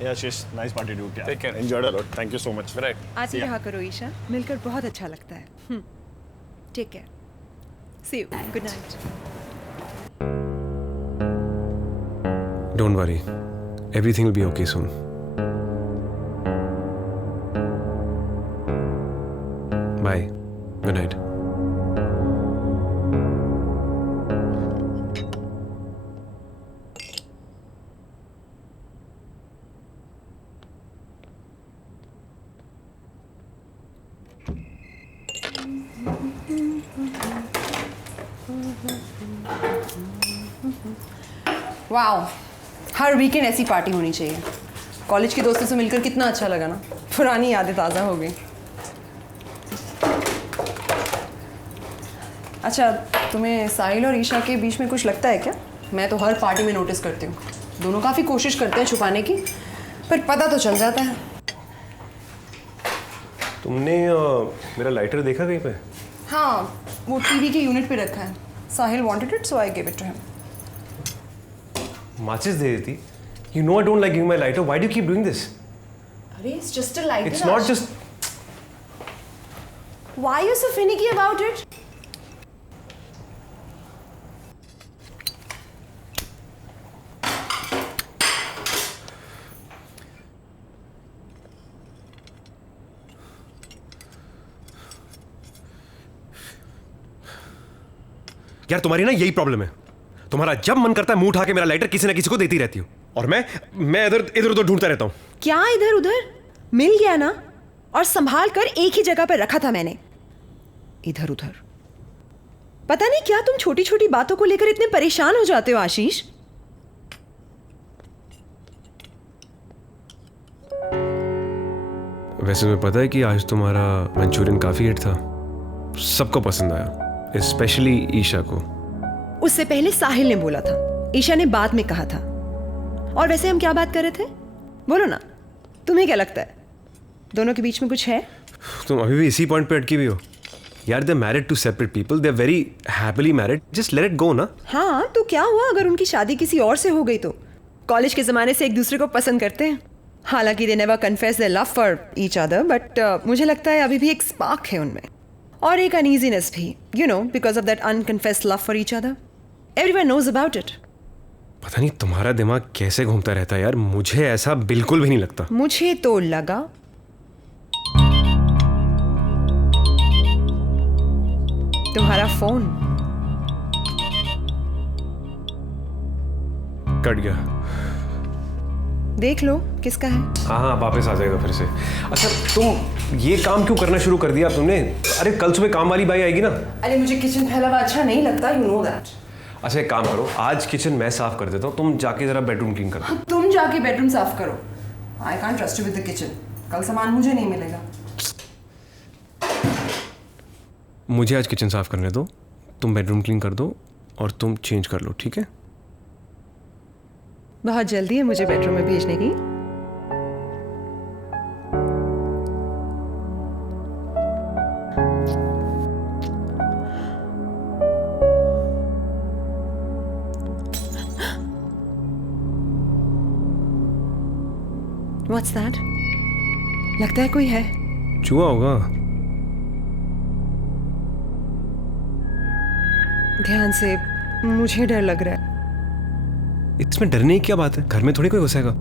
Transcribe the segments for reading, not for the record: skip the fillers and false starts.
Yeah, she's nice party dude. Yeah. Take care. Enjoyed a lot. Thank you so much. Right. आती रहा करो ईशा, मिलकर बहुत अच्छा लगता है. Take care. See you. Good night. Don't worry. Everything will be okay soon. Bye. Good night. Wow, हर weekend ऐसी पार्टी होनी चाहिए. कॉलेज के दोस्तों से मिलकर कितना अच्छा लगा ना. पुरानी यादें ताज़ा हो गई. अच्छा, तुम्हें साहिल और ईशा के बीच में कुछ लगता है क्या? मैं तो हर पार्टी में नोटिस करती हूँ. दोनों काफ़ी कोशिश करते हैं छुपाने की, पर पता तो चल जाता है. तुमने मेरा लाइटर देखा कहीं पे? हाँ, वो टीवी के यूनिट पे रखा है. Sahil wanted it, so I give it to him. माचिस दे देती. You know I don't like giving my lighter. Why do you keep doing this? अरे, it's just a lighter. It's not just. Why are you so finicky about it? यार तुम्हारी ना यही problem है. तुम्हारा जब मन करता है मुंह उठा के मेरा लाइटर किसी ना किसी को देती रहती हूँ, और मैं इधर उधर ढूंढता रहता हूँ. क्या इधर उधर? मिल गया ना, और संभाल कर एक ही जगह पर रखा था मैंने. इधर उधर पता नहीं क्या तुम छोटी छोटी बातों को लेकर इतने परेशान हो जाते हो आशीष. वैसे तुम्हें पता है कि आज तुम्हारा मंचूरियन काफी हिट था. सबको पसंद आया, स्पेशली ईशा को. उससे पहले साहिल ने बोला था, ईशा ने बाद में कहा था. और वैसे हम क्या बात कर रहे थे? बोलो ना, तुम्हें क्या लगता है दोनों के बीच में कुछ है? तुम अभी भी इसी पॉइंट पे अटकी हुई हो. यार they married to separate people, they are very happily married. Just let it go ना. हाँ, तो क्या हुआ अगर उनकी शादी किसी और से हो गई तो? कॉलेज के जमाने से एक दूसरे को पसंद करते हैं. हालांकि they never confess their love for each other, but मुझे लगता है अभी भी एक स्पार्क है उनमें, और एक अनईजीनेस भी, you know, because of that unconfessed love for each other. Everyone knows about it. पता नहीं तुम्हारा दिमाग कैसे घूमता रहता है यार. मुझे ऐसा बिल्कुल भी नहीं लगता. मुझे तो लगा. तुम्हारा फोन कट गया. देख लो किसका है. हाँ, वापस आ जाएगा फिर से. अच्छा, तुम ये काम क्यों करना शुरू कर दिया तुमने? अरे कल सुबह काम वाली बाई आएगी ना. अरे मुझे किचन फैला हुआ अच्छा नहीं लगता, यू नो दैट. अच्छा एक काम करो, आज किचन मैं साफ कर देता हूँ, तुम जाके जरा बेडरूम क्लीन कर दो. तुम जाके बेडरूम साफ करो. I can't trust you with the kitchen. कल सामान मुझे नहीं मिलेगा. मुझे आज किचन साफ करने दो, तुम बेडरूम क्लीन कर दो और तुम चेंज कर लो, ठीक है? बहुत जल्दी है मुझे बेडरूम में भेजने की. What's that? लगता है कोई है. चूहा होगा. ध्यान से, मुझे डर लग रहा है. इसमें डरने की क्या बात है? घर में थोड़ी कोई घुसेगा.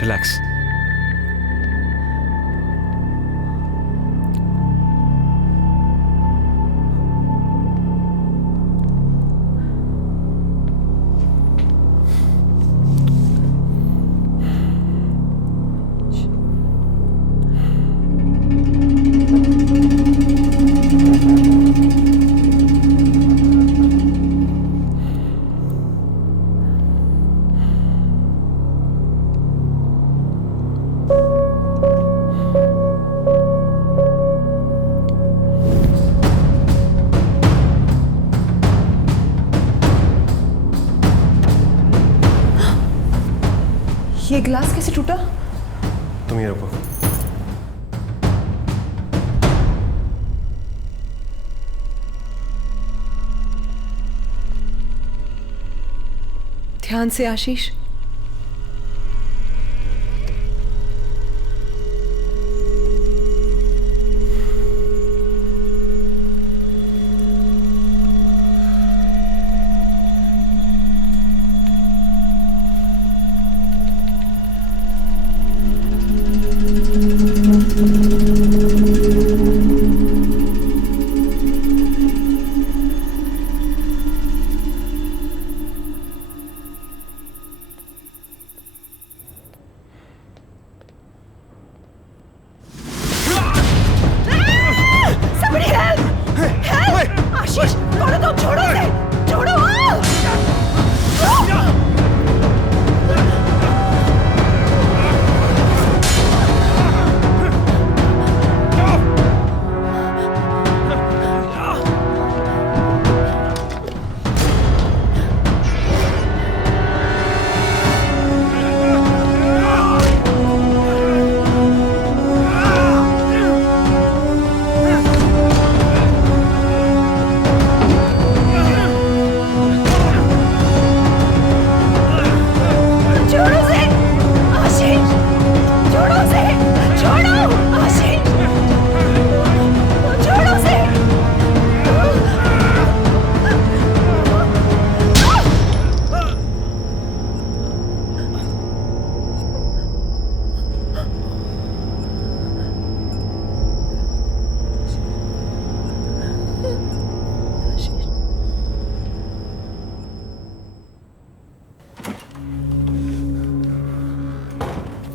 रिलैक्स. ये ग्लास कैसे टूटा? तुम ये रखो. ध्यान से आशीष.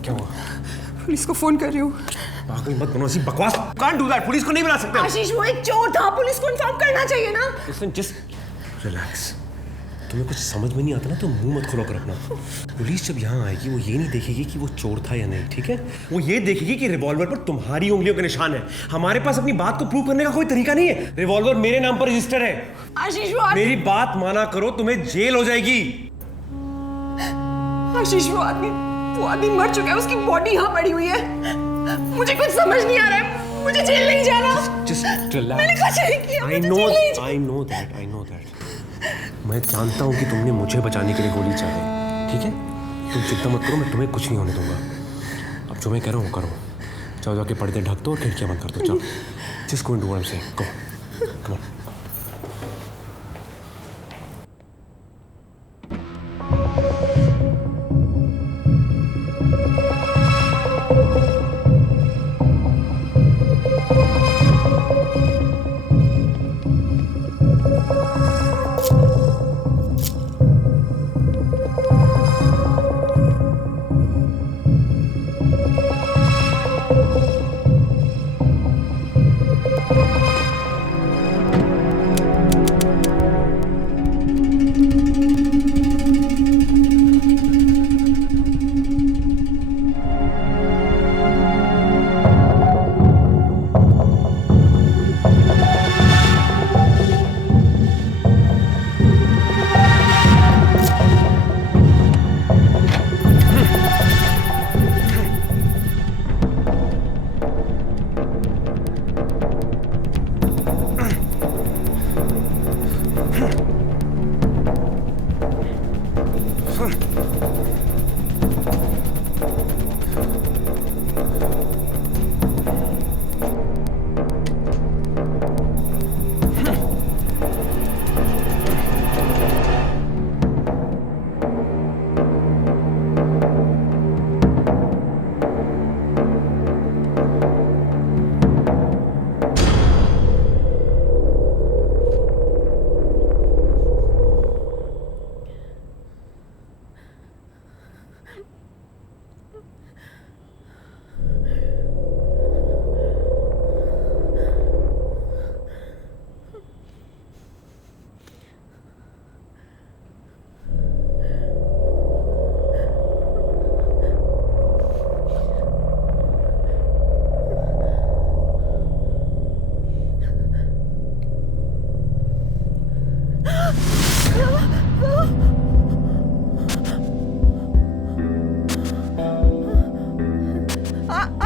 क्या हुआ? पुलिस को फोन कर रही हूँ। पागल मत बनो, ऐसी बकवास कांट डू दैट। पुलिस को नहीं बुला सकते। आशीष वो एक चोर था, पुलिस को इन्फॉर्म करना चाहिए ना। Listen, just relax. तुम्हें कुछ समझ में नहीं आता ना तो मुंह मत खोलो कर अपना। पुलिस जब यहाँ आएगी वो ये नहीं देखेगी कि वो चोर था या नहीं, ठीक है? वो ये देखेगी कि रिवॉल्वर पर तुम्हारी उंगलियों के निशान है। हमारे पास अपनी बात को प्रूव करने का कोई तरीका नहीं है। रिवॉल्वर मेरे नाम पर रजिस्टर है। आशीष मेरी बात माना करो, तुम्हें जेल हो जाएगी। आशीष वो आदमी मर चुका है, उसकी बॉडी यहाँ पड़ी हुई है। मुझे कुछ समझ नहीं आ रहा है, मुझे जेल नहीं जाना। Just relax. मैंने कुछ नहीं किया, मुझे जेल नहीं जाना। I know that. मैं जानता हूँ कि तुमने मुझे बचाने के लिए गोली चलाई, ठीक है? तुम चिंता मत करो, मैं तुम्हें कुछ नहीं होने दूंगा। अब जो मैं कह रहा हूँ करो। जाओ जाके पर्दे ढक दो और खिड़कियाँ बंद कर दो। जाओ। Just go and do what I'm saying. Go. Come on.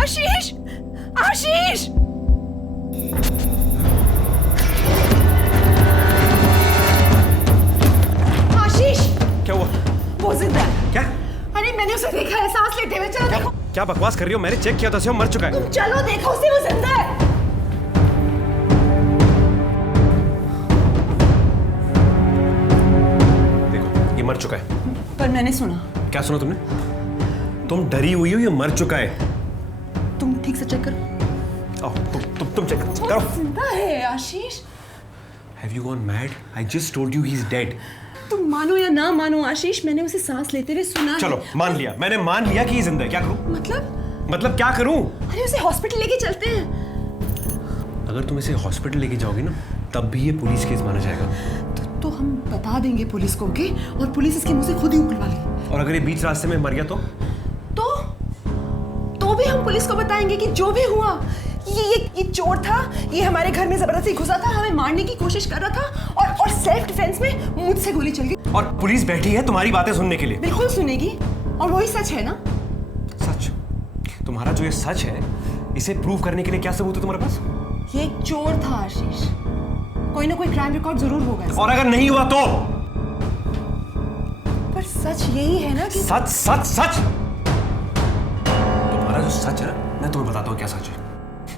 आशीष आशीष आशीष क्या हुआ? वो जिंदा है। क्या? अरे मैंने उसे देखा है सांस लेते हुए। चलो देखो। क्या बकवास कर रही हो? मैंने चेक किया था, वो मर चुका है। तुम चलो देखो उसे, वो जिंदा है। देखो ये मर चुका है। पर मैंने सुना। क्या सुना तुमने? तुम डरी हुई हो, ये मर चुका है। तुम ठीक से चेक करो। तुम चेक करो। जिंदा है आशीष। Have you gone mad? I just told you he's dead. तुम मानो या ना मानो आशीष, मैंने उसे सांस लेते हुए सुना चलो है। मान लिया, मैंने मान लिया कि ये जिंदा है। क्या करूं? मतलब क्या करूं? अरे उसे हॉस्पिटल लेके चलते हैं। अगर तुम इसे हॉस्पिटल लेके जाओगे ना, तब भी ये पुलिस केस माना जाएगा। तो हम बता देंगे पुलिस को, ओके? और पुलिस इसके मुंह से खुद ही उगलवा लेगी। और अगर ये बीच रास्ते में मर गया तो भी हम पुलिस को बताएंगे कि जो भी हुआ ये चोर था, ये हमारे घर में जबरदस्ती घुसा था, हमें मारने की कोशिश कर रहा था और सेल्फ डिफेंस में मुझसे गोली चल गई। और पुलिस बैठी है तुम्हारी बातें सुनने के लिए। बिल्कुल सुनेगी, और वही सच है ना? सच? तुम्हारा जो ये सच है, इसे प्रूव करने के लिए क्या सबूत है तुम्हारे पास? ये एक चोर था आशीष, कोई ना कोई क्राइम रिकॉर्ड जरूर होगा। और अगर नहीं हुआ तो? पर सच यही है ना कि सच सच सच तुम्हारा जो सच है ना, मैं तुम्हें बताता हूँ क्या सच है।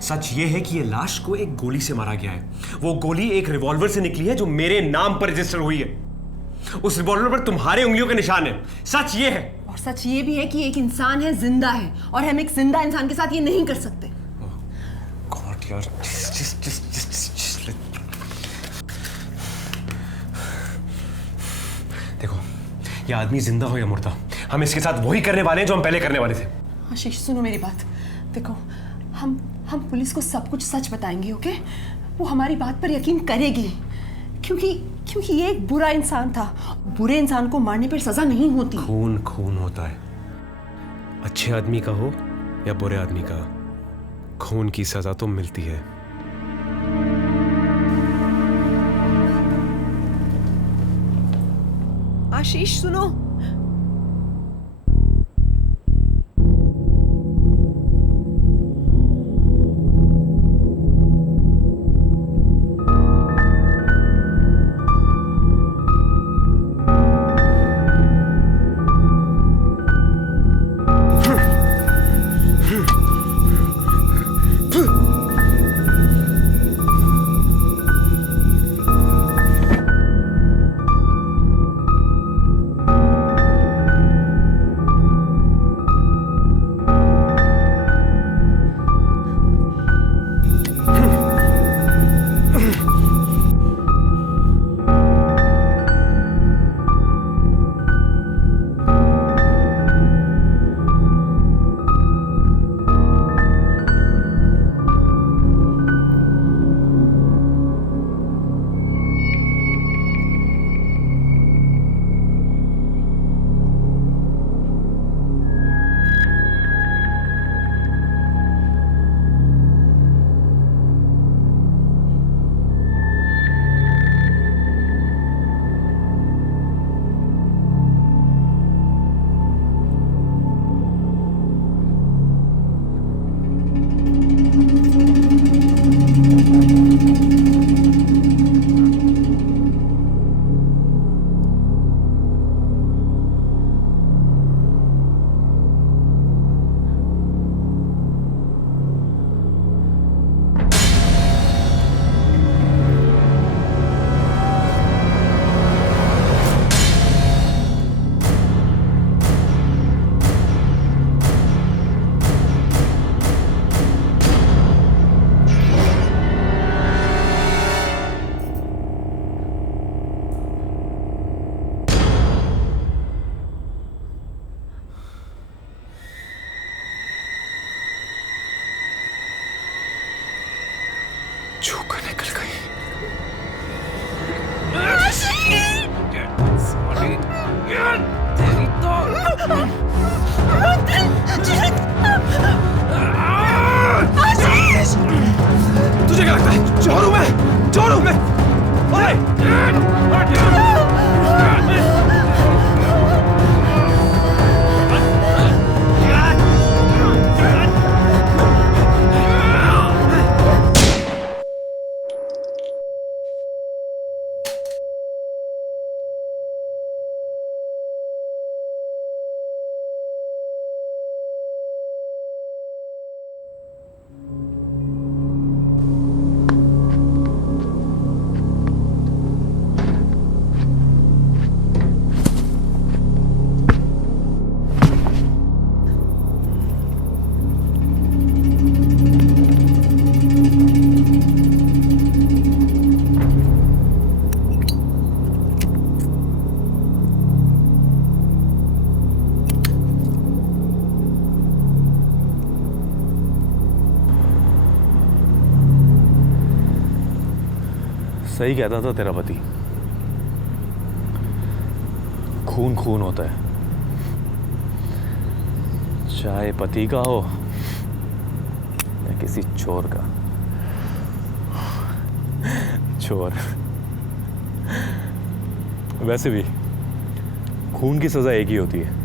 सच ये है कि ये लाश को एक गोली से मारा गया है। वो गोली एक रिवॉल्वर से निकली है जो मेरे नाम पर रजिस्टर हुई है। उस रिवॉल्वर पर तुम्हारे उंगलियों के निशान है। सच ये है। और सच ये भी है कि एक इंसान है, जिंदा है, और हम एक जिंदा इंसान के साथ ये नहीं कर सकते। गॉड यार, just देखो, ये आदमी जिंदा हो या मुर्दा, हम इसके साथ वही करने वाले हैं जो हम पहले करने वाले थे। आशीष सुनो मेरी बात, देखो हम पुलिस को सब कुछ सच बताएंगे, ओके? वो हमारी बात पर यकीन करेगी, क्योंकि ये एक बुरा इंसान था। बुरे इंसान को मारने पर सजा नहीं होती। खून खून होता है, अच्छे आदमी का हो या बुरे आदमी का, खून की सजा तो मिलती है। आशीष सुनो, चूक निकल गई। तेरी तो तुझे क्या लगता है चोर हूं मैं? चोर हूं मैं? सही कहता था तेरा पति, खून खून होता है, चाहे पति का हो या किसी चोर का। चोर वैसे भी खून की सजा एक ही होती है,